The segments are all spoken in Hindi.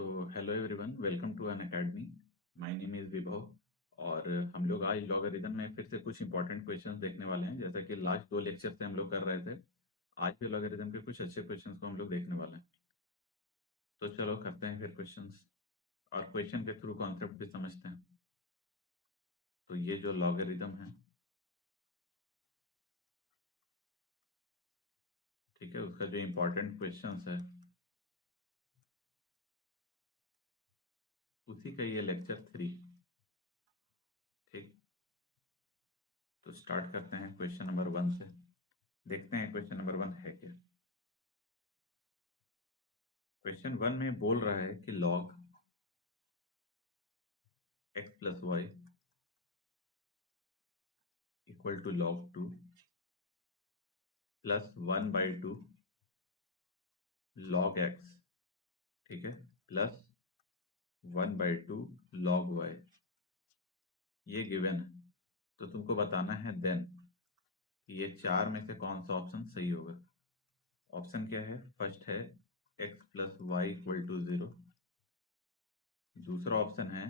तो hello everyone, welcome to Unacademy. My name is Vibhav. और हम लोग आज लॉगरिदम में फिर से कुछ इंपॉर्टेंट क्वेश्चंस देखने वाले हैं। जैसा कि लास्ट दो लेक्चर से हम लोग कर रहे थे, आज भी लॉगरिदम के कुछ अच्छे क्वेश्चंस को हम लोग देखने वाले हैं। तो चलो करते हैं फिर क्वेश्चंस, और क्वेश्चन के थ्रू कॉन्सेप्ट भी समझते हैं। तो ये जो लॉगरिदम है, ठीक है, उसका जो इम्पोर्टेंट क्वेश्चंस है उसी का ये लेक्चर 3। ठीक, तो स्टार्ट करते हैं क्वेश्चन नंबर 1 से। देखते हैं क्वेश्चन नंबर 1 है क्या। क्वेश्चन 1 में बोल रहा है कि log x plus y equal to log 2 plus 1/2 log x, ठीक है, प्लस 1/2 लॉग वाई, ये गिवन है। तो तुमको बताना है देन कि ये चार में से कौन सा ऑप्शन सही होगा। ऑप्शन क्या है? फर्स्ट है x plus y equal to 0। दूसरा ऑप्शन है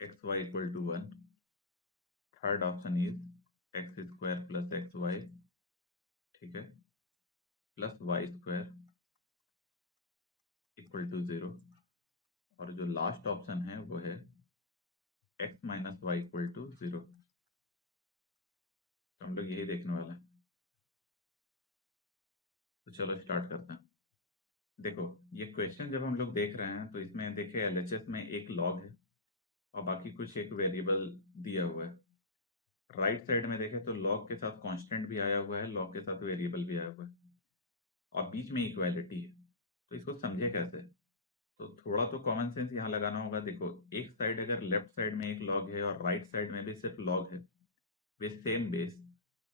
x y equal to 1। Third option is x square plus x y, ठीक है, plus y square equal to 0। और जो लास्ट ऑप्शन है वो है x minus y equal to 0। तो हम लोग यही देखने वाले हैं। तो चलो स्टार्ट करते हैं। देखो, ये क्वेश्चन जब हम लोग देख रहे हैं तो इसमें देखिए एलएचएस में एक लॉग है और बाकी कुछ एक वेरिएबल दिया हुआ है। राइट साइड में देखें तो लॉग के साथ कांस्टेंट भी आया हुआ है, लॉग के साथ वेरिएबल भी आया हुआ है, और बीच में इक्वालिटी है। तो इसको समझे कैसे? तो थोड़ा तो कॉमन सेंस यहाँ लगाना होगा। देखो, एक साइड अगर लेफ्ट साइड में एक लॉग है और राइट साइड में भी सिर्फ लॉग है विथ सेम बेस,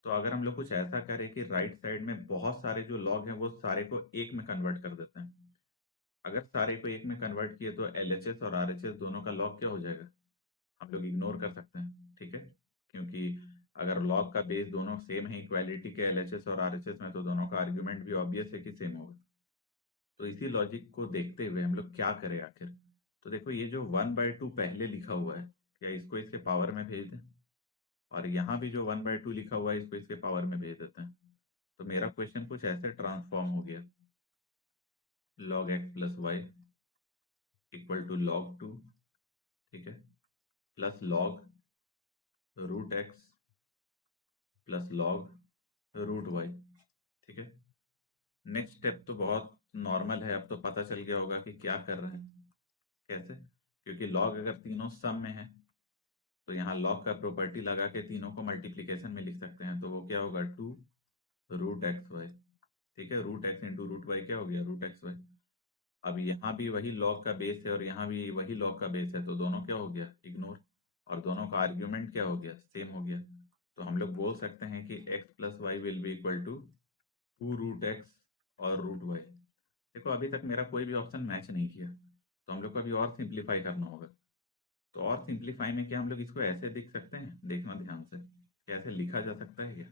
तो अगर हम लोग कुछ ऐसा करें कि राइट साइड में बहुत सारे जो लॉग हैं वो सारे को एक में कन्वर्ट कर देते हैं। अगर सारे को एक में कन्वर्ट किए तो एलएचएस और आरएचएस दोनों का लॉग क्या हो जाएगा, हम लोग इग्नोर कर सकते हैं, ठीक है। क्योंकि अगर लॉग का बेस दोनों सेम है इक्वालिटी के एलएचएस और आरएचएस में, तो दोनों का आर्ग्यूमेंट भी ऑब्वियस है कि सेम होगा। तो इसी लॉजिक को देखते हुए हम लोग क्या करें आखिर। तो देखो, ये जो 1/2 पहले लिखा हुआ है, क्या इसको इसके पावर में भेज दें? और यहाँ भी जो 1/2 लिखा हुआ है इसको इसके पावर में भेज देते हैं। तो मेरा क्वेश्चन कुछ ऐसे ट्रांसफॉर्म हो गया, log x plus y equal to log 2, ठीक है, plus log root x plus log root y, ठीक है। नेक्स्ट स्टेप तो बहुत नॉर्मल है, अब तो पता चल गया होगा कि क्या कर रहे हैं, कैसे। क्योंकि लॉग अगर तीनों सम में है तो यहाँ लॉग का प्रॉपर्टी लगा के तीनों को मल्टीप्लीकेशन में लिख सकते हैं। तो वो क्या होगा, 2 रूट एक्स वाई, ठीक है, root x into root y क्या हो गया, रूट एक्स वाई। अब यहाँ भी वही लॉग का बेस है और यहाँ भी वही लॉग का बेस है, तो दोनों क्या हो गया, इग्नोर। और दोनों का आर्ग्यूमेंट क्या हो गया, सेम हो गया। तो हम लोग बोल सकते हैं कि x plus y will be equal to 2 root x और रूट वाई। देखो, अभी तक मेरा कोई भी ऑप्शन मैच नहीं किया, तो हम लोग को अभी और सिंप्लीफाई करना होगा। तो और सिंप्लीफाई में क्या हम लोग इसको ऐसे लिख सकते हैं, देखना ध्यान से, कैसे लिखा जा सकता है क्या।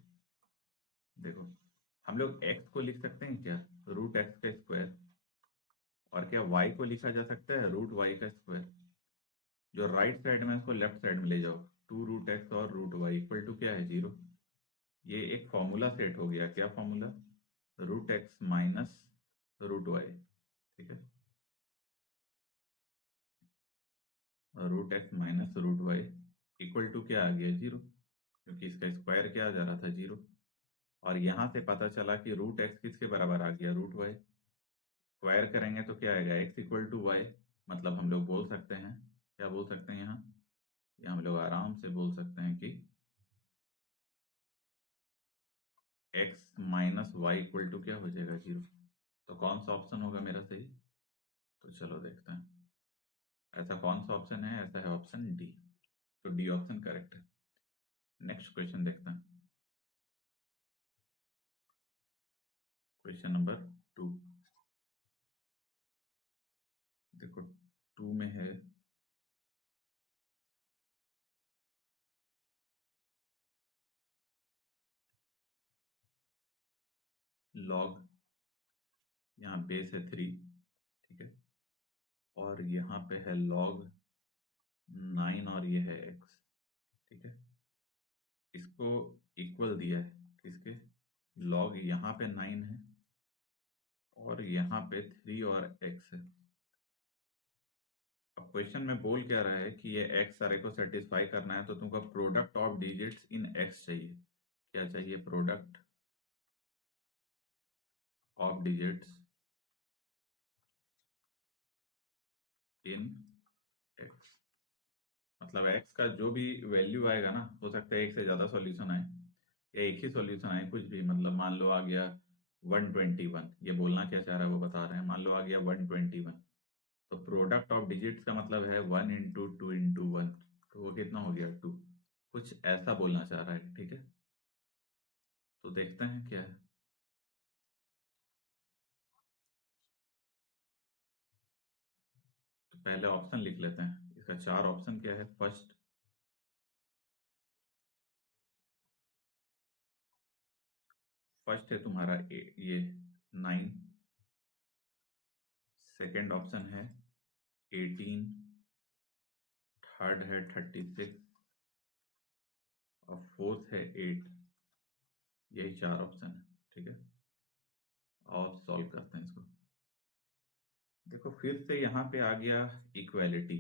देखो, हम लोग एक्स को लिख सकते हैं क्या, रूट एक्स का स्क्वायर, और क्या वाई को लिखा जा सकता है रूट वाई का स्क्वायर। जो राइट साइड में उसको लेफ्ट साइड में ले जाओ, 2 रूट एक्स और रूट वाई इक्वल टू क्या है, 0। ये एक फॉर्मूला सेट हो गया, क्या formula, root x minus root y, ठीक है, root x minus root y equal to क्या आ गया, 0, क्योंकि इसका स्क्वायर क्या आ जा रहा था, 0। और यहाँ से पता चला कि रूट एक्स किसके बराबर आ गया, रूट वाई। स्क्वायर करेंगे तो क्या आएगा, एक्स इक्वल टू वाई। मतलब हम लोग बोल सकते हैं, क्या बोल सकते हैं यहाँ, या हम लोग आराम से बोल सकते हैं कि x minus y equal to क्या हो जाएगा, 0। तो कौन सा ऑप्शन होगा मेरा सही? तो चलो देखते हैं, ऐसा कौन सा ऑप्शन है, ऐसा है ऑप्शन डी। तो डी ऑप्शन करेक्ट है। नेक्स्ट क्वेश्चन देखते हैं, क्वेश्चन नंबर 2। देखो, 2 में है लॉग, यहाँ बेस है 3, ठीक है, और यहाँ पे है log 9 और ये है x, ठीक है। इसको इक्वल दिया है किसके, log यहाँ पे 9 है और यहाँ पे 3 और x है। अब क्वेश्चन में बोल क्या रहा है कि ये x सारे को सेटिस्फाई करना है, तो तुमको product of digits in x चाहिए। क्या चाहिए, product of digits in x। मतलब x का जो भी वैल्यू आएगा ना, हो सकता है एक से ज़्यादा सॉल्यूशन आए या एक ही सॉल्यूशन आए, कुछ भी। मतलब मान लो आ गया 121, ये बोलना क्या चाह रहा है वो बता रहे हैं। मान लो आ गया 121, तो प्रोडक्ट ऑफ डिजिट्स का मतलब है 1 इंटू 2 इंटू 1, तो वो कितना हो गया 2। कुछ ऐसा बोलना चाह रहा है, ठीक है। तो देखते हैं क्या है। तो पहले ऑप्शन लिख लेते हैं, इसका 4 ऑप्शन क्या है। फर्स्ट है तुम्हारा ये 9, सेकेंड ऑप्शन है 18, थर्ड है 36 और फोर्थ है 8। यही 4 ऑप्शन है, ठीक है। और सॉल्व करते हैं इसको। देखो फिर से यहाँ पे आ गया इक्वालिटी,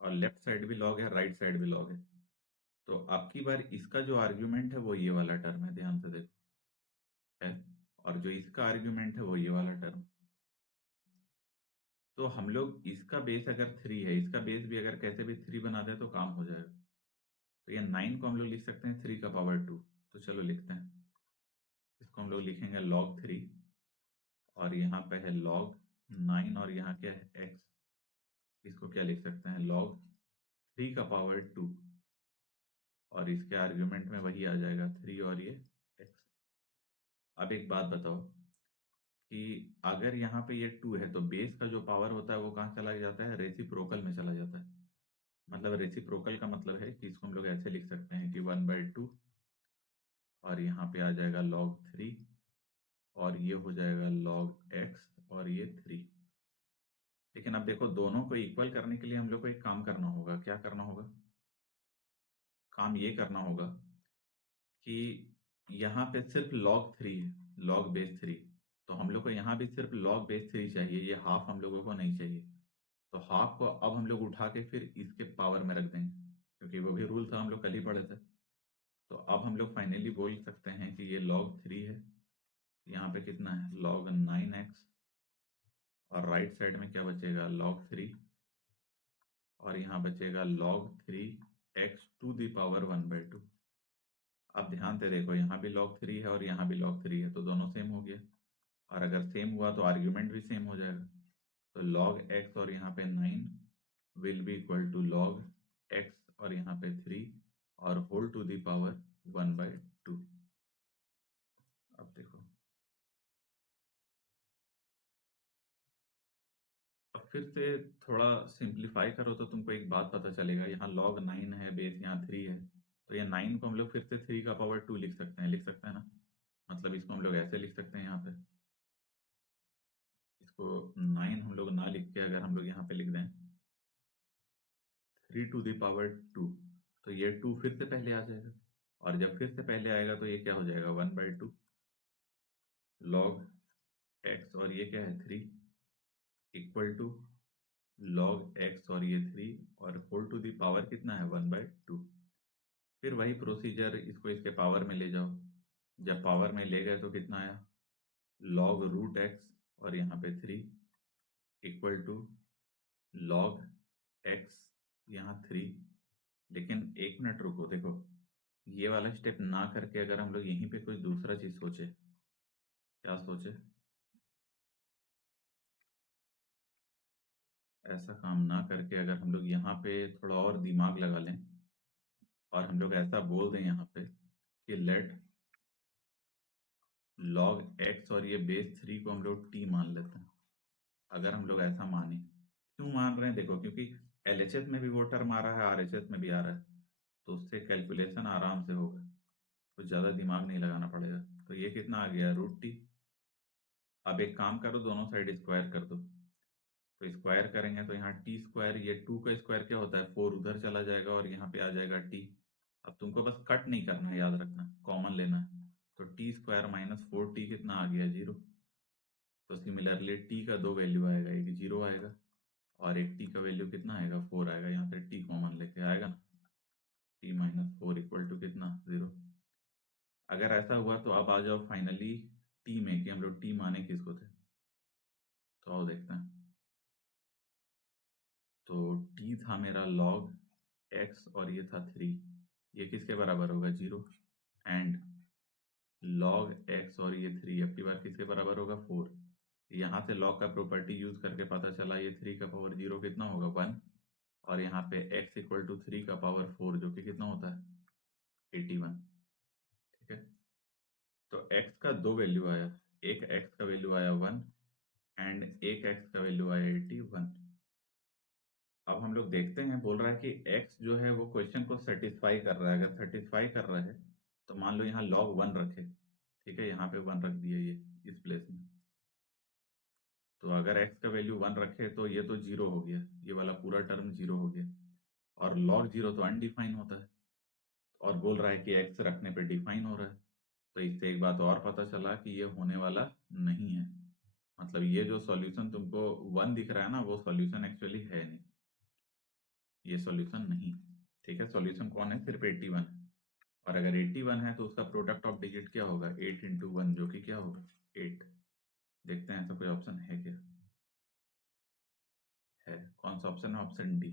और लेफ्ट साइड भी लॉग है, राइट साइड भी लॉग है। तो आपकी बार इसका जो आर्ग्यूमेंट है वो ये वाला टर्म है, ध्यान से देखो है, और जो इसका आर्ग्यूमेंट है वो ये वाला टर्म। तो हम लोग इसका बेस अगर 3 है, इसका बेस भी अगर कैसे भी 3 बना दे तो काम हो जाएगा। तो ये 9 को हम लोग लिख सकते हैं 3 का पावर 2। तो चलो लिखते हैं, इसको हम लोग लिखेंगे log 3, और यहाँ पे है log 9 और यहाँ क्या है x। इसको क्या लिख सकते हैं, log 3 का पावर 2, और इसके आर्ग्यूमेंट में वही आ जाएगा 3 और ये x। अब एक बात बताओ कि अगर यहाँ पे ये 2 है तो बेस का जो पावर होता है वो कहाँ चला जाता है, रेसिप्रोकल में चला जाता है। मतलब रेसिप्रोकल का मतलब है कि इसको हम लोग ऐसे लिख सकते हैं कि 1/2, और यहाँ पे आ जाएगा log 3, और ये हो जाएगा log x और ये 3। लेकिन अब देखो दोनों को इक्वल करने के लिए हम लोग को एक काम करना होगा। क्या करना होगा, काम ये करना होगा कि यहाँ पे सिर्फ log 3 है, log बेस 3। तो हम लोग को यहाँ भी सिर्फ log बेस 3 चाहिए, ये हाफ हम लोगों को नहीं चाहिए। तो हाफ को अब हम लोग उठा के फिर इसके पावर में रख देंगे, क्योंकि वो भी रूल था, हम लोग कल ही पढ़े थे। तो अब हम लोग फाइनली बोल सकते हैं कि ये log 3 है। यहाँ पे कितना है, log 9x, और राइट साइड में क्या बचेगा, log 3, और यहाँ बचेगा log 3x to the power 1/2। अब ध्यान से देखो, यहाँ भी log 3 है और यहाँ भी log 3 है, तो दोनों सेम हो गया। और अगर सेम हुआ तो आर्ग्यूमेंट भी सेम हो जाएगा। तो log x और यहाँ पे 9 will be equal to log x और यहाँ पे 3 और होल टू द पावर 1/2। अब देखो, अब फिर से थोड़ा सिंप्लीफाई करो तो तुमको एक बात पता चलेगा। यहाँ log 9 है, बेस यहाँ 3 है, तो ये 9 को हम लोग फिर से 3 का पावर 2 लिख सकते हैं, लिख सकते हैं ना। मतलब इसको हम लोग ऐसे लिख सकते हैं, यहाँ पे इसको 9 हम लोग ना लिख के अगर हम लोग यहाँ पे लिख दें 3 टू द पावर 2, तो ये 2 फिर से पहले आ जाएगा। और जब फिर से पहले आएगा तो ये क्या हो जाएगा, 1/2 log x और ये क्या है 3 इक्वल टू log x और ये 3 और होल टू द पावर कितना है 1/2। फिर वही प्रोसीजर, इसको इसके पावर में ले जाओ। जब पावर में ले गए तो कितना आया, log रूट x और यहाँ पे 3 इक्वल टू log x यहाँ 3। लेकिन एक मिनट रुको, देखो ये वाला स्टेप ना करके अगर हम लोग यहीं पे कोई दूसरा चीज सोचे, क्या सोचे, ऐसा काम ना करके अगर हम लोग यहाँ पे थोड़ा और दिमाग लगा लें, और हम लोग ऐसा बोल दें यहाँ पे कि लेट log x और ये बेस 3 को हम लोग t मान लेते हैं। अगर हम लोग ऐसा माने, क्यों मान रहे हैं, देखो क्योंकि LHS में भी वो टर्म आ रहा है, RHS में भी आ रहा है, तो उससे कैलकुलेशन आराम से होगा, कुछ ज़्यादा दिमाग नहीं लगाना पड़ेगा। तो ये कितना आ गया, √t। अब एक काम करो, दोनों साइड स्क्वायर कर दो, तो स्क्वायर करेंगे तो यहाँ टी स्क्वायर, ये 2 का स्क्वायर क्या होता है 4, उधर चला जाएगा और यहाँ पे आ जाएगा टी। अब तुमको बस कट नहीं करना है, याद रखना, कॉमन लेना है। तो टी स्क्वायर माइनस 4 टी कितना आ गया 0। तो सिमिलरली टी का 2 वैल्यू आएगा, एक 0 आएगा और एक टी का वैल्यू कितना आएगा 4 आएगा। यहाँ से टी कॉमन लेके आएगा ना, टी माइनस 4 इक्वल टू कितना 0। अगर ऐसा हुआ तो अब आ जाओ फाइनली टी में कि हम लोग टी माने किसको थे। तो आओ देखते हैं। तो टी था मेरा log x और ये था 3, ये किसके बराबर होगा 0। एंड log x और ये 3 अब की बार किसके बराबर होगा 4। यहाँ से log का प्रॉपर्टी यूज करके पता चला ये 3 का पावर 0 कितना होगा 1, और यहाँ पे x इक्वल टू 3 का पावर 4 जो कि कितना होता है 81। ठीक है, तो x का 2 वैल्यू आया, एक x का वैल्यू आया 1 एंड एक x का वैल्यू आया 81। अब हम लोग देखते हैं, बोल रहा है कि x जो है वो क्वेश्चन को सेटिस्फाई कर रहा है। अगर सेटिस्फाई कर रहा है तो मान लो यहाँ log 1 रखे, ठीक है, यहाँ पे 1 रख दिया ये इस प्लेस में। तो अगर x का वैल्यू 1 रखे तो ये तो 0 हो गया, ये वाला पूरा टर्म 0 हो गया, और log 0 तो अनडिफाइन होता है, और बोल रहा है कि x रखने पे डिफाइन हो रहा है। तो इससे एक बात और पता चला कि ये होने वाला नहीं है। मतलब ये जो सॉल्यूशन तुमको 1 दिख रहा है ना, वो सॉल्यूशन एक्चुअली है नहीं, ये सॉल्यूशन नहीं। ठीक है, सॉल्यूशन कौन है, सिर्फ 81 है। और अगर 81 है तो उसका प्रोडक्ट ऑफ डिजिट क्या होगा 8 इंटू 1, जो कि क्या होगा 8। देखते हैं ऐसा कोई ऑप्शन है क्या। है, कौन सा ऑप्शन है, ऑप्शन डी।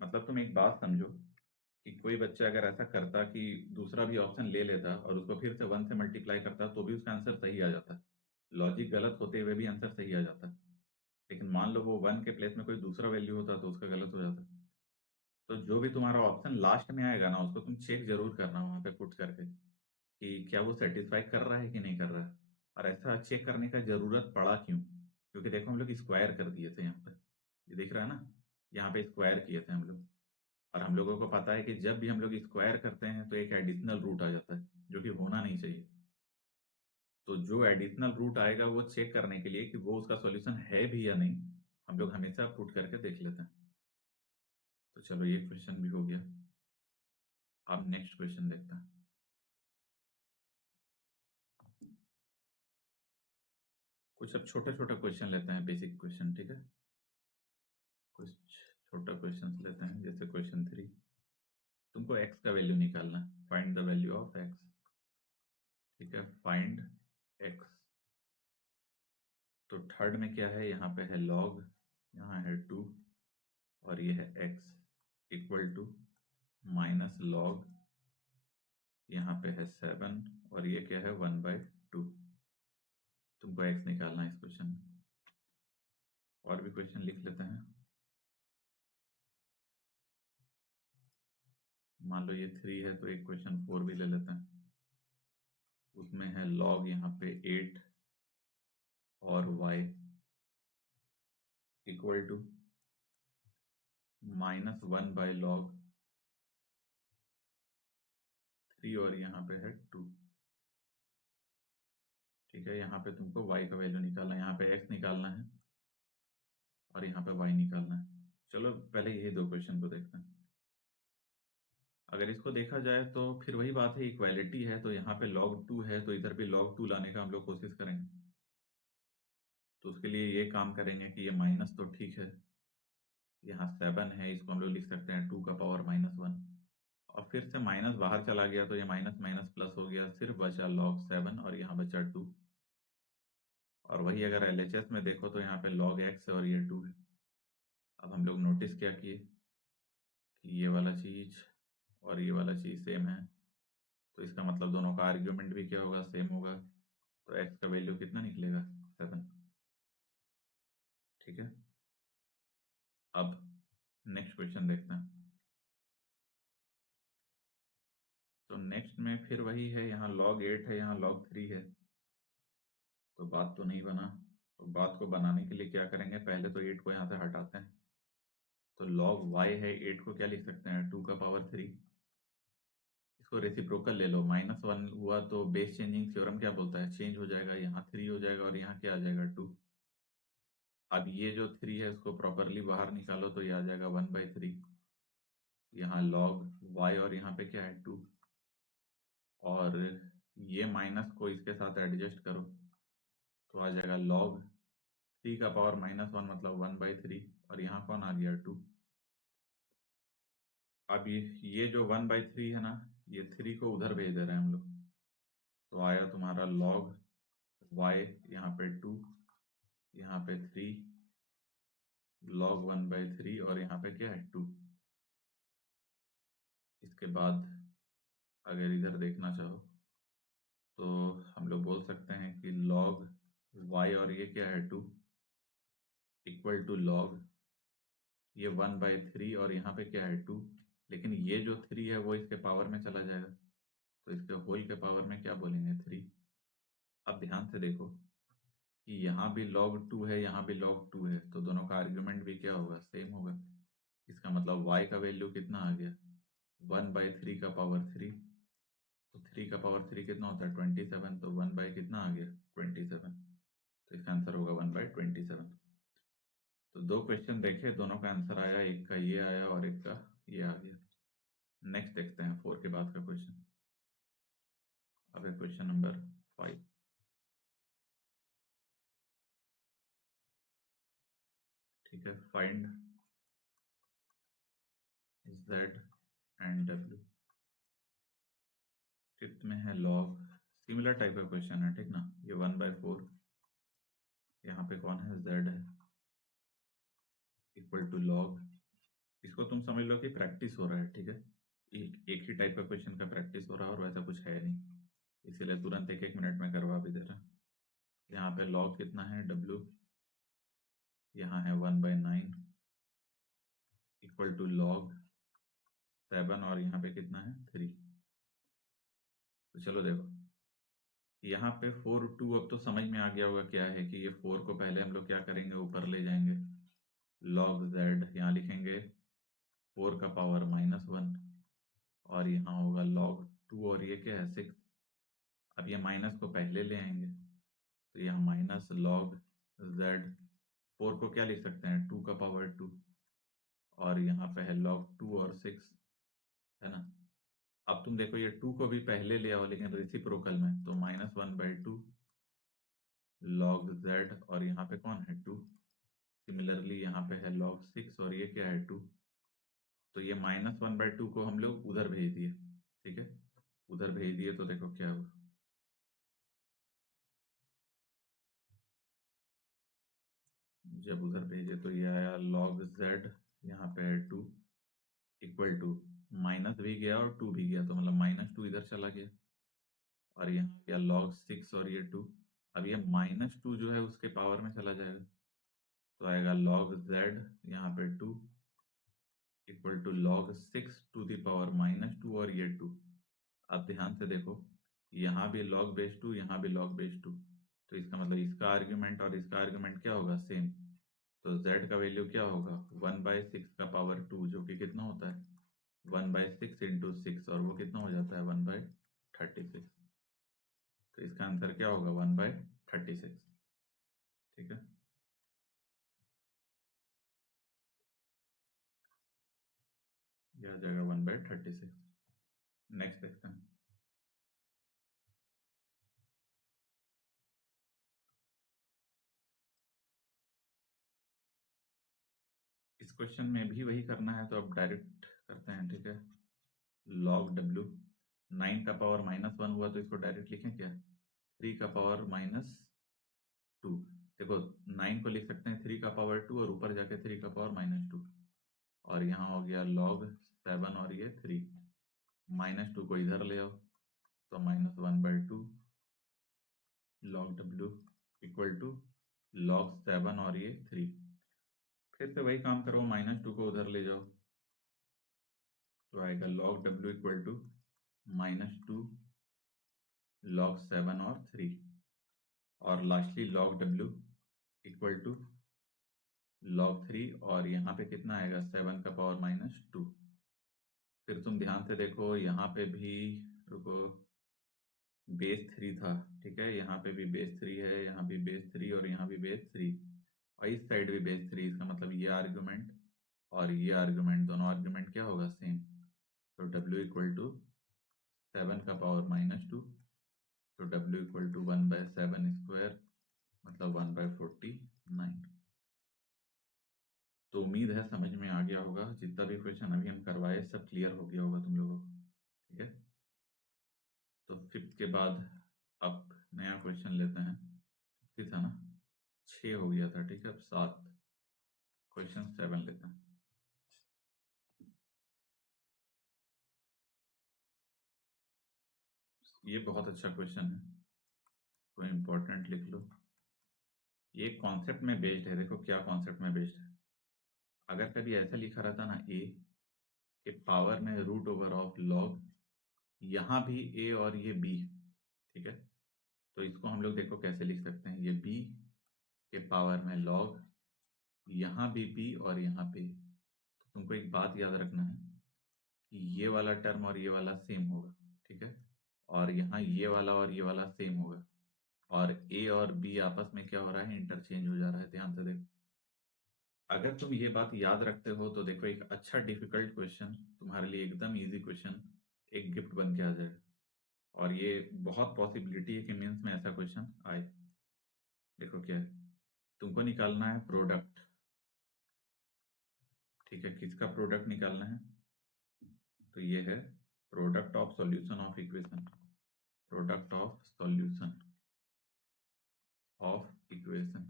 मतलब तुम एक बात समझो कि कोई बच्चा अगर ऐसा करता कि दूसरा भी ऑप्शन ले लेता और उसको फिर से 1 से मल्टीप्लाई करता तो भी उसका आंसर सही आ जाता, लॉजिक गलत होते हुए भी आंसर सही आ जाता। लेकिन मान लो वो 1 के प्लेस में कोई दूसरा वैल्यू होता तो उसका गलत हो जाता। तो जो भी तुम्हारा ऑप्शन लास्ट में आएगा ना, उसको तुम चेक जरूर करना वहां पे पुट करके कि क्या वो सेटिस्फाई कर रहा है कि नहीं कर रहा है। और ऐसा चेक करने का जरूरत पड़ा क्यों, क्योंकि देखो हम लोग स्क्वायर कर दिए थे यहाँ पे, ये दिख रहा है ना, यहाँ पे स्क्वायर किए थे हम लोग। और हम लोगों को पता है कि जब भी हम लोग स्क्वायर करते हैं तो एक एडिशनल रूट आ जाता है, जो कि होना नहीं चाहिए। तो जो एडिशनल रूट आएगा वो चेक करने के लिए कि वो उसका सॉल्यूशन है भी या नहीं, हम लोग हमेशा पुट करके देख लेते हैं। तो चलो ये क्वेश्चन भी हो गया। अब नेक्स्ट क्वेश्चन देखते हैं। कुछ अब छोटा छोटा क्वेश्चन लेते हैं, बेसिक क्वेश्चन, ठीक है। कुछ छोटा क्वेश्चन लेते हैं, जैसे क्वेश्चन 3, तुमको x का वैल्यू निकालना है, find the value of x। ठीक है, फाइंड x। तो थर्ड में क्या है, यहाँ पे है log, यहाँ है 2 और ये है x equal to minus log, यहाँ पे है 7 और ये क्या है 1/2। तुमको x निकालना है इस क्वेश्चन में। और भी क्वेश्चन लिख लेते हैं। मान लो ये 3 है तो एक क्वेश्चन 4 भी ले लेते हैं। उसमें है log यहाँ पे 8 और y इक्वल टू -1/log 3 और यहाँ पे है 2। ठीक है, यहाँ पे तुमको y का वैल्यू निकालना है, यहाँ पे x निकालना है और यहाँ पे y निकालना है। चलो पहले यही दो क्वेश्चन को देखते हैं। अगर इसको देखा जाए तो फिर वही बात है, इक्वालिटी है, तो यहाँ पे log 2 है तो इधर भी log 2 लाने का हम लोग कोशिश करेंगे। तो उसके लिए ये काम करेंगे कि ये माइनस तो ठीक है, यहाँ 7 है, इसको हम लोग लिख सकते हैं 2 का पावर -1, और फिर से माइनस बाहर चला गया तो ये माइनस माइनस प्लस हो गया, सिर्फ बचा log 7 और यहाँ बचा 2। और वही अगर LHS में देखो तो यहाँ पे log x है और ये 2 है। अब हम लोग नोटिस क्या किए कि ये वाला चीज और ये वाला चीज सेम है, तो इसका मतलब दोनों का आर्ग्यूमेंट भी क्या होगा, सेम होगा। तो x का वैल्यू कितना निकलेगा 7। ठीक है, अब नेक्स्ट क्वेश्चन देखते हैं। तो नेक्स्ट में फिर वही है, यहाँ log 8 है, यहाँ log 3 है, तो बात तो नहीं बना। तो बात को बनाने के लिए क्या करेंगे, पहले तो 8 को यहाँ से हटाते हैं। तो log y है, 8 को क्या लिख सकते हैं 2 का पावर 3। इसको रेसिप्रोकल ले लो, -1 हुआ तो बेस चेंजिंग थ्योरम क्या बोलता है, चेंज हो जाएगा, यहाँ 3 हो जाएगा और यहाँ क्या आ जाएगा 2। अब ये जो 3 है इसको प्रॉपरली बाहर निकालो तो ये आ जाएगा 1/3। यहाँ log y और यहाँ पे क्या है 2, और ये माइनस को इसके साथ एडजस्ट करो तो आ जाएगा log 3 का पावर -1 मतलब 1/3, और यहाँ कौन आ गया 2। अब ये जो 1/3 है ना, ये 3 को उधर भेज दे रहे हैं हम लोग, तो आया तुम्हारा log y, यहाँ पे 2, यहाँ पे 3, log 1/3, और यहाँ पे क्या है 2। इसके बाद अगर इधर देखना चाहो तो हम लोग बोल सकते हैं कि log y और ये क्या है 2 इक्वल टू log ये 1/3 और यहाँ पे क्या है 2, लेकिन ये जो 3 है वो इसके पावर में चला जाएगा, तो इसके होल के पावर में क्या बोलेंगे 3। अब ध्यान से देखो कि यहाँ भी log 2 है, यहाँ भी log 2 है, तो दोनों का आर्ग्यूमेंट भी क्या होगा, सेम होगा। इसका मतलब y का वैल्यू कितना आ गया 1/3 का पावर 3, तो 3 का पावर 3 कितना होता है 27, तो 1 बाई कितना आ गया 27, तो इसका आंसर होगा 1/27। तो दो क्वेश्चन देखे, दोनों का आंसर आया, एक का ये आया और एक का ये आ गया। नेक्स्ट देखते हैं 4 के बाद का क्वेश्चन। अब है क्वेश्चन नंबर 5। ठीक है, find z and w। Fifth में है log, सिमिलर टाइप का क्वेश्चन है, ठीक ना। ये 1/4, यहाँ पे कौन है z है, इक्वल टू log, इसको तुम समझ लो कि प्रैक्टिस हो रहा है, ठीक है। एक ही टाइप का क्वेश्चन का प्रैक्टिस हो रहा है और वैसा कुछ है नहीं, इसीलिए तुरंत एक मिनट में करवा भी दे रहा है। यहाँ पे log कितना है w, यहाँ है 1/9 इक्वल टू log 7, और यहाँ पे कितना है 3। तो चलो देखो, यहाँ पे 4 2 अब तो समझ में आ गया होगा क्या है कि ये 4 को पहले हम लोग क्या करेंगे, ऊपर ले जाएंगे, log z यहाँ लिखेंगे 4 का पावर -1, और यहाँ होगा log 2, और ये क्या है 6। अब ये माइनस को पहले ले आएंगे तो यहाँ माइनस log z, 4 को क्या लिख सकते हैं 2 का पावर 2, और यहाँ पे है log 2 और 6, है ना। अब तुम देखो ये 2 को भी पहले ले आओ लेकिन रेसिप्रोकल में, तो -1/2 log z, और यहाँ पे कौन है 2। सिमिलरली यहाँ पे है log 6, और ये क्या है 2। तो ये -1/2 को हम लोग उधर भेज दिए, ठीक है, उधर भेज दिए तो देखो क्या हुआ। जब उधर भेजे तो ये आया log z, यहाँ पे है 2 इक्वल टू, माइनस भी गया और 2 भी गया, तो मतलब -2 इधर चला गया, और यहाँ गया log 6 और ये 2। अब ये -2 जो है उसके पावर में चला जाएगा, तो आएगा log z यहाँ पे 2 equal to log 6 to the power -2, और ये 2। अब ध्यान से देखो, यहाँ भी log बेस 2, यहाँ भी log बेस 2, तो इसका मतलब इसका आर्ग्यूमेंट और इसका आर्ग्यूमेंट क्या होगा सेम, तो z का वैल्यू क्या होगा 1/6 का पावर 2, जो कि कितना होता है 1/6 इंटू 6, और वो कितना हो जाता है 1/36। तो इसका आंसर क्या होगा 1/36, ठीक है। यह आ जाएगा 1/36। नेक्स्ट देखते हैं। इस क्वेश्चन में भी वही करना है, तो अब डायरेक्ट करते हैं, ठीक है। log w, 9 का पावर -1 हुआ तो इसको डायरेक्ट लिखें क्या, 3 का पावर -2। देखो 9 को लिख सकते हैं 3 का पावर 2, और ऊपर जाके 3 का पावर -2, और यहाँ हो गया log 7 और ये 3, -2 को इधर ले आओ तो -1/2 log w equal to log 7 और ये 3। फिर से वही काम करो, -2 को उधर ले जाओ तो आएगा log w equal to -2 log 7 और 3, और lastly log w equal to log 3, और यहाँ पे कितना आएगा 7 का पावर -2। फिर तुम ध्यान से देखो, यहाँ पे भी रुको, बेस 3 था, ठीक है, यहाँ पे भी बेस 3 है, यहाँ भी बेस 3, और यहाँ भी बेस 3, और इस साइड भी बेस 3, इसका मतलब ये आर्ग्यूमेंट और ये आर्ग्यूमेंट, दोनों आर्ग्यूमेंट क्या होगा, सेम। तो w इक्वल टू 7 का पावर -2, तो w इक्वल टू 1/7 स्क्वायर, मतलब 1/49। तो उम्मीद है समझ में आ गया होगा, जितना भी क्वेश्चन अभी हम करवाए सब क्लियर हो गया होगा तुम लोगों को, ठीक है। तो 5th के बाद अब नया क्वेश्चन लेते हैं। 5th था ना, 6 हो गया था, ठीक है। अब 7, क्वेश्चन 7 लेते हैं। ये बहुत अच्छा क्वेश्चन है, कोई इंपॉर्टेंट लिख लो। ये कॉन्सेप्ट में बेस्ड है, देखो क्या कॉन्सेप्ट में बेस्ड है। अगर कभी ऐसा लिखा रहता ना a के पावर में √ऑफ log, यहाँ भी a और ये b, ठीक है। तो इसको हम लोग देखो कैसे लिख सकते हैं, ये b के पावर में log, यहाँ भी b और यहाँ पे। तो तुमको एक बात याद रखना है कि ये वाला टर्म और ये वाला सेम होगा, ठीक है। और यहाँ ये वाला और ये वाला सेम होगा, और a और b आपस में क्या हो रहा है, इंटरचेंज हो जा रहा है। ध्यान से देखो, अगर तुम ये बात याद रखते हो तो देखो एक अच्छा डिफिकल्ट क्वेश्चन तुम्हारे लिए एकदम इजी क्वेश्चन एक गिफ्ट बन के आ जाएगा। और ये बहुत पॉसिबिलिटी है कि मेंस में ऐसा क्वेश्चन आए। देखो क्या है, तुमको निकालना है प्रोडक्ट, ठीक है। किसका प्रोडक्ट निकालना है, तो ये है product of solution of equation, product of solution of equation.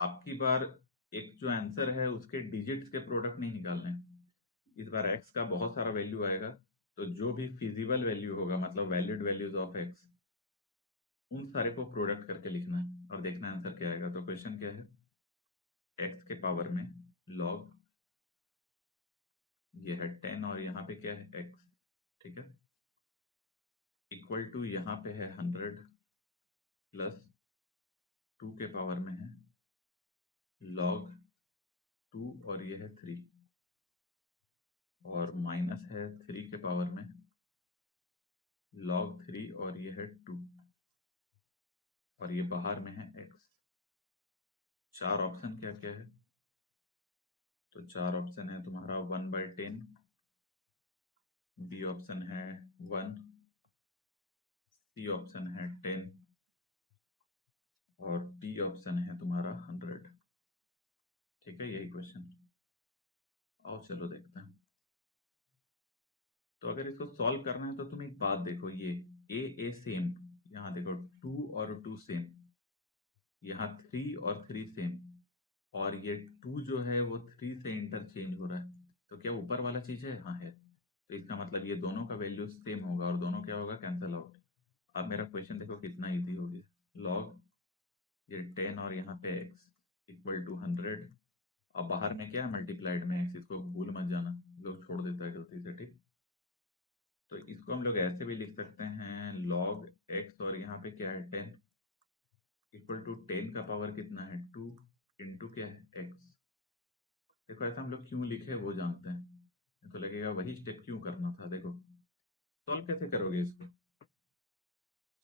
आपकी बार एक जो आंसर है उसके डिजिट्स के प्रोडक्ट नहीं निकालने हैं। इस बार x का बहुत सारा वैल्यू आएगा, तो जो भी फिजिबल वैल्यू होगा, मतलब वैलिड वैल्यूज ऑफ x, उन सारे को प्रोडक्ट करके लिखना है और देखना आंसर क्या आएगा। तो क्वेश्चन क्या है, x के पावर में log, ये है 10 और यहाँ पे क्या है x, ठीक है, इक्वल टू यहाँ पे है 100 प्लस 2 के पावर में है log 2 और ये है 3, और माइनस है 3 के पावर में log 3 और ये है 2, और ये बाहर में है x। चार ऑप्शन क्या क्या है, तो चार ऑप्शन है तुम्हारा 1/10, बी ऑप्शन है 1, सी ऑप्शन है 10, और डी ऑप्शन है तुम्हारा 100, ठीक है। यही क्वेश्चन, आओ चलो देखते हैं। तो अगर इसको सॉल्व करना है तो तुम एक बात देखो, ये ए सेम, यहाँ देखो 2 और 2 सेम, यहाँ 3 और 3 सेम, और ये 2 जो है वो 3 से इंटरचेंज हो रहा है। तो क्या ऊपर वाला चीज है, हाँ है। तो इसका मतलब ये दोनों का वैल्यू सेम होगा और दोनों क्या होगा, कैंसल आउट। अब मेरा क्वेश्चन देखो कितना इजी हो गया, लॉग ये 10 और यहाँ पे x इक्वल टू 100, और बाहर में क्या है, मल्टीप्लाइड में x, इसको भूल मत जाना, लोग छोड़ देता है गलती से, ठीक। तो इसको हम लोग ऐसे भी लिख सकते हैं, log x और यहाँ पे क्या है 10 इक्वल टू 10 का पावर कितना है 2 इंटू क्या है x। देखो ऐसा हम लोग क्यों लिखे वो जानते हैं, तो लगेगा वही स्टेप क्यों करना था। देखो सॉल्व कैसे करोगे इसको,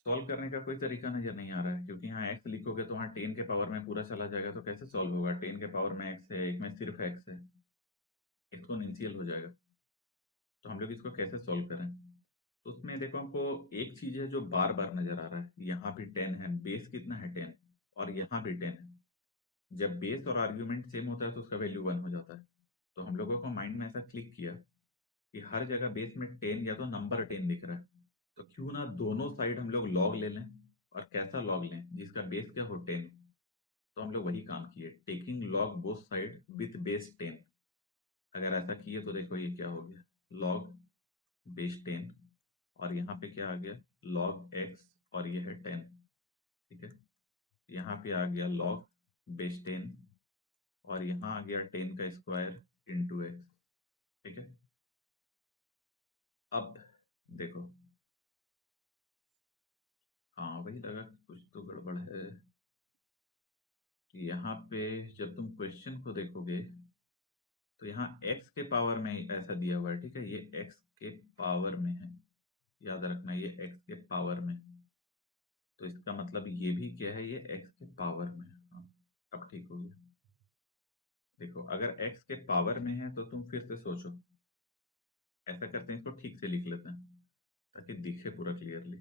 सॉल्व करने का कोई तरीका नजर नहीं आ रहा है, क्योंकि यहाँ x लिखोगे तो वहाँ 10 के पावर में पूरा चला जाएगा, तो कैसे सॉल्व होगा। 10 के पावर में x है, एक में सिर्फ x है, एक्सपोनेंशियल हो जाएगा। तो हम लोग इसको कैसे सॉल्व करें, तो उसमें देखो हमको एक चीज है जो बार बार नजर आ रहा है, यहाँ भी 10 है, बेस कितना है 10, और यहाँ भी 10 है। जब बेस और आर्ग्यूमेंट सेम होता है तो उसका वैल्यू 1 हो जाता है। तो हम लोगों को माइंड में ऐसा क्लिक किया कि हर जगह बेस में 10 या तो नंबर 10 दिख रहा है, तो क्यों ना दोनों साइड हम लोग लॉग ले लें, और कैसा लॉग लें, जिसका बेस क्या हो 10। तो हम लोग वही काम किए, taking log both side with base 10। अगर ऐसा किए तो देखो ये क्या हो गया, लॉग बेस 10, और यहाँ पे क्या आ गया, लॉग x, और ये है 10, ठीक है। यहाँ पे आ गया लॉग बेस 10, और यहाँ आ गया 10 का स्क्वायर इंटू x, ठीक है। अब देखो, हाँ वही लगा कि कुछ तो गड़बड़ है। यहाँ पे जब तुम क्वेश्चन को देखोगे तो यहाँ x के पावर में ऐसा दिया हुआ है, ठीक है, ये x के पावर में है, याद रखना ये x के पावर में। तो इसका मतलब ये भी क्या है, ये x के पावर में है। हाँ अब ठीक हो गया। अगर x के पावर में है तो तुम फिर से सोचो। ऐसा करते हैं, इसको ठीक से लिख लेते हैं ताकि दिखे पूरा क्लियरली।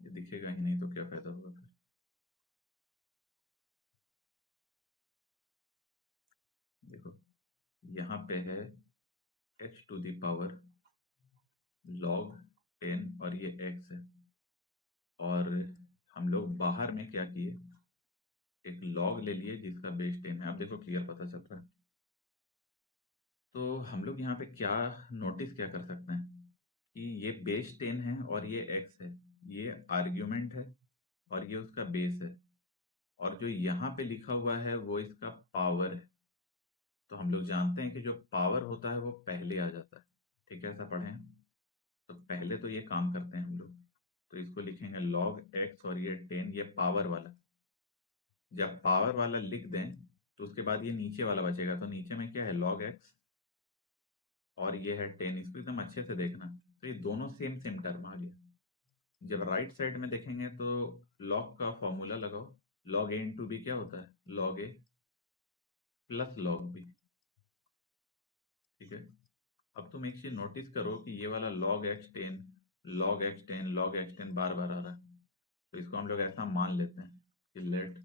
ये दिखेगा ही नहीं तो क्या फायदा होगा फिर। देखो यहाँ पे है h to the power log 10 और ये x है, और हम लोग बाहर में क्या किए, एक log ले लिए जिसका बेस 10 है। अब देखो क्लियर पता चल रहा है। तो हम लोग यहाँ पे क्या नोटिस क्या कर सकते हैं कि ये बेस 10 है और ये x है, ये आर्ग्यूमेंट है और ये उसका बेस है, और जो यहाँ पे लिखा हुआ है वो इसका पावर है। तो हम लोग जानते हैं कि जो पावर होता है वो पहले आ जाता है। ठीक है, ऐसा पढ़े हैं। तो पहले तो ये काम करते हैं हम लोग, तो इसको लिखेंगे log x और ये 10, ये पावर वाला। जब पावर वाला लिख दें तो उसके बाद ये नीचे वाला बचेगा, तो नीचे में क्या है, log x और ये है 10। इसको एकदम अच्छे से देखना, तो ये दोनों सेम सेम टर्म आ गया। जब राइट साइड में देखेंगे तो log का फॉर्मूला लगाओ, log a इंटू बी क्या होता है, log a plus log b। ठीक है, अब तुम एक चीज नोटिस करो कि ये वाला log x10 log x10 log x10 बार बार आ रहा है। तो इसको हम लोग ऐसा मान लेते हैं कि लेट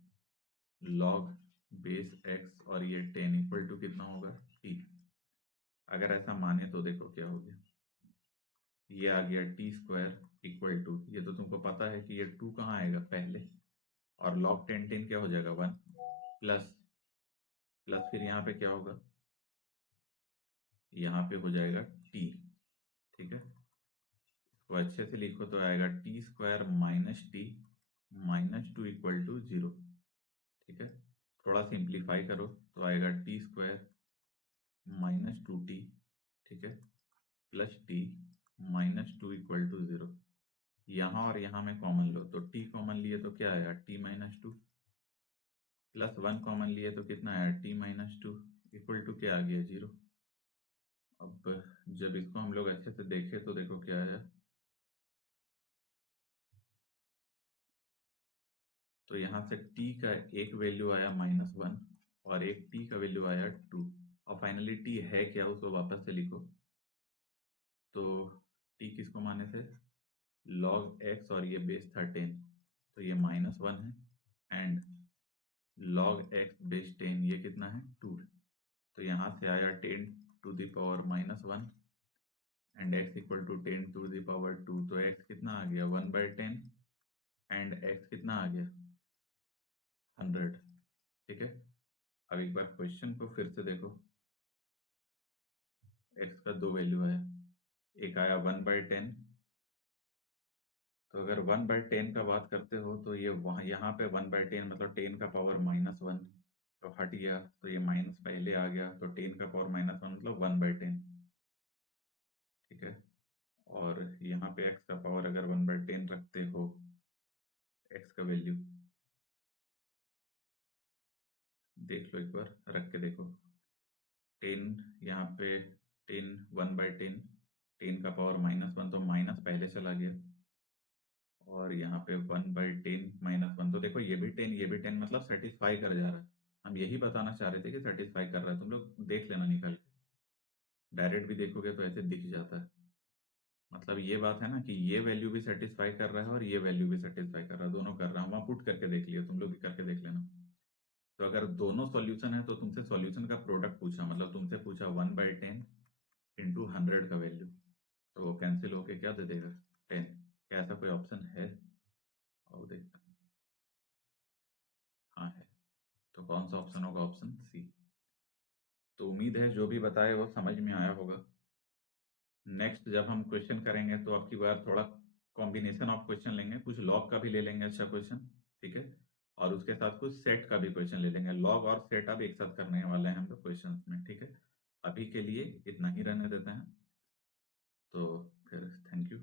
log बेस x और ये 10 इक्वल टू कितना होगा, t। अगर ऐसा माने तो देखो क्या हो गया, ये आ गया टी स्क्वायर इक्वल टू, ये तो तुमको पता है कि ये 2 कहाँ आएगा पहले, और log 10 10 क्या हो जाएगा 1 प्लस प्लस, फिर यहाँ पे क्या होगा, यहाँ पे हो जाएगा t। ठीक है, इसको अच्छे से लिखो तो आएगा t square minus t minus 2 equal to 0। ठीक है, थोड़ा सिंप्लीफाई करो तो आएगा टी स्क्वायर माइनस 2t, ठीक है, plus t minus 2 equal to 0। यहाँ और यहाँ में कॉमन लो, तो t कॉमन लिए तो क्या आया, t माइनस 2, प्लस 1 कॉमन लिए तो कितना आया, t माइनस 2 इक्वल टू क्या आ गया, 0। अब जब इसको हम लोग अच्छे से देखें तो देखो क्या आया, तो यहाँ से t का एक वैल्यू आया -1 और एक t का वैल्यू आया 2, और फाइनली t है क्या उसको वापस से लिखो। तो t किसको माने थे, log x और ये बेस 13, तो ये -1 है, एंड log x बेस 10 ये कितना है, 2 है। तो यहाँ से आया 10 to the power -1 and x equal to 10 to the power 2, तो x कितना आ गया, 1/10, एंड x कितना आ गया, 100। ठीक है, अब एक बार क्वेश्चन को फिर से देखो। x का दो वैल्यू आया, एक आया 1/10, तो अगर 1/10 का बात करते हो तो ये वहाँ यहाँ पे 1/10 मतलब 10 का पावर -1, तो हट गया, तो ये माइनस पहले आ गया, तो 10 का पावर -1 मतलब 1/10। ठीक है, और यहाँ पे x का पावर अगर 1/10 रखते हो, x का वैल्यू देख लो एक बार, रख के देखो। 10 यहाँ पे 10 1/10, 10 का पावर -1 तो माइनस पहले चला गया, और यहाँ पे 1/10 -1, तो देखो ये भी 10 ये भी 10 मतलब सेटिस्फाई कर जा रहा है। हम यही बताना चाह रहे थे कि सेटिस्फाई कर रहा है, तुम लोग देख लेना निकाल के, डायरेक्ट भी देखोगे तो ऐसे दिख जाता है। मतलब ये बात है ना कि ये वैल्यू भी सेटिस्फाई कर रहा है और ये वैल्यू भी सेटिस्फाई कर रहा है, दोनों कर रहा है। वहाँ पुट करके देख लियो, तुम लोग भी करके देख लेना। तो अगर दोनों सॉल्यूशन है तो तुमसे सॉल्यूशन का प्रोडक्ट पूछा, मतलब तुमसे पूछा 1/10 इंटू 100 का वैल्यू, तो वो कैंसिल होके क्या दे देगा, 10। क्या ऐसा कोई ऑप्शन है, और देखता हूँ। हाँ है, तो कौन सा ऑप्शन होगा, ऑप्शन सी। तो उम्मीद है जो भी बताए वो समझ में आया होगा। नेक्स्ट जब हम क्वेश्चन करेंगे तो आपकी बार थोड़ा कॉम्बिनेशन ऑफ क्वेश्चन लेंगे, कुछ लॉग का भी ले लेंगे अच्छा क्वेश्चन। ठीक है, और उसके साथ कुछ सेट का भी क्वेश्चन ले लेंगे, लॉग और सेट अब एक साथ करने वाले हैं हम लोग क्वेश्चन में। ठीक है, अभी के लिए इतना ही रहने देते हैं, तो फिर थैंक यू।